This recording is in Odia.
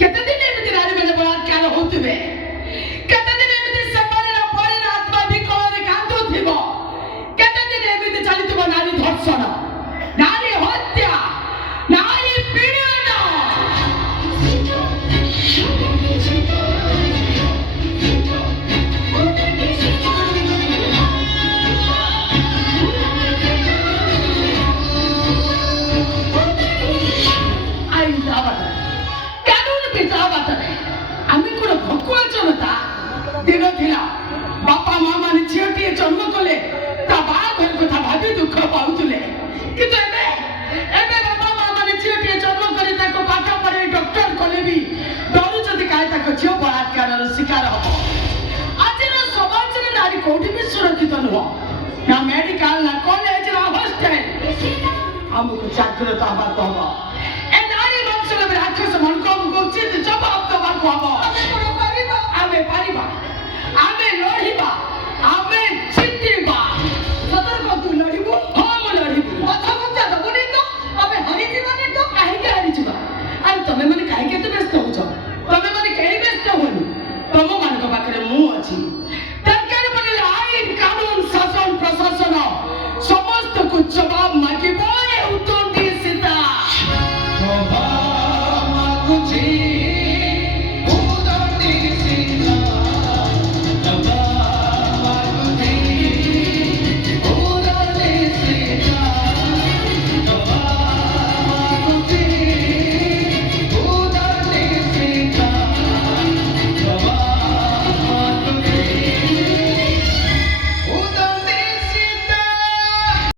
କେତେ ଦିନ ଏମିତି ନାରୀମାନେ ବଳାତ୍କାର ହଉଥିବେ? କେତେ ଦିନ ଏମିତି ସେମାନର ପରିର ଆତ୍ମା ବିକଳରେ କାନ୍ଦୁଥିବ? କେତେ ଦିନ ଏମିତି ଚାଲିଥିବ ନାରୀ ଧର୍ଷଣ, ନାରୀ ହତ୍ୟା, ନାରୀ ପୀଡ଼ନ? ଆଇନ ତା ବାଟରେ, କାନୁନ ବି ତା ବାଟରେ। ଆମେ କ'ଣ ଭକୁଆ ଜନତା? ଦିନ ଥିଲା ବାପା ମା ମାନେ ଝିଅଟିଏ ଜନ୍ମ କଲେ ତା ବାହାଘର କଥା ଭାବି ଦୁଃଖ ପାଉଥିଲେ, କିନ୍ତୁ ଏବେ ଏବେ ବାପା ମା ମାନେ ଝିଅଟିଏ ଜନ୍ମ କରି ତାକୁ ପାଠ ପଢ଼େଇ ଡକ୍ଟର କଲେ ବି ଡରୁଛନ୍ତି କାଳେ ତାଙ୍କ ଝିଅ ବଳାତ୍କାରର ଶିକାର ହବ। ଆଜିର ସମାଜରେ ନାରୀ କୋଉଠି ବି ସୁରକ୍ଷିତ ନୁହଁ, ନା ମେଡିକାଲ, ନା କଲେଜ, ନା ହଷ୍ଟେଲ। ଆମକୁ ଜାଗ୍ରତ ହବାକୁ ହବ। ଏ ନାରୀ ବଂଶର ରାକ୍ଷସ ମାନଙ୍କୁ ଆମକୁ ଉଚିତ ଜବାବ ଦେବାକୁ ହବ। ଆମେ ପାରିବା, ଆମେ ଲଢ଼ିବା, ଆମେ ଜିତିବା। ସତର୍କ ତୁ ଲଢ଼ିବୁ? ହଁ ମୁଁ ଲଢ଼ିବି। କଥାବାର୍ତ୍ତା ଦେବୁନି ତ? ଆମେ ହାରିଯିବାନି ତ? କାହିଁକି ହାରିଯିବା? ଆରେ ତମେ ମାନେ କାହିଁକି ଏତେ ବ୍ୟସ୍ତ ହଉଛ? ତମେ ମାନେ କେହି ବ୍ୟସ୍ତ ହୁଅନି, ତମ ମାନଙ୍କ ପାଖରେ ମୁଁ ଅଛି।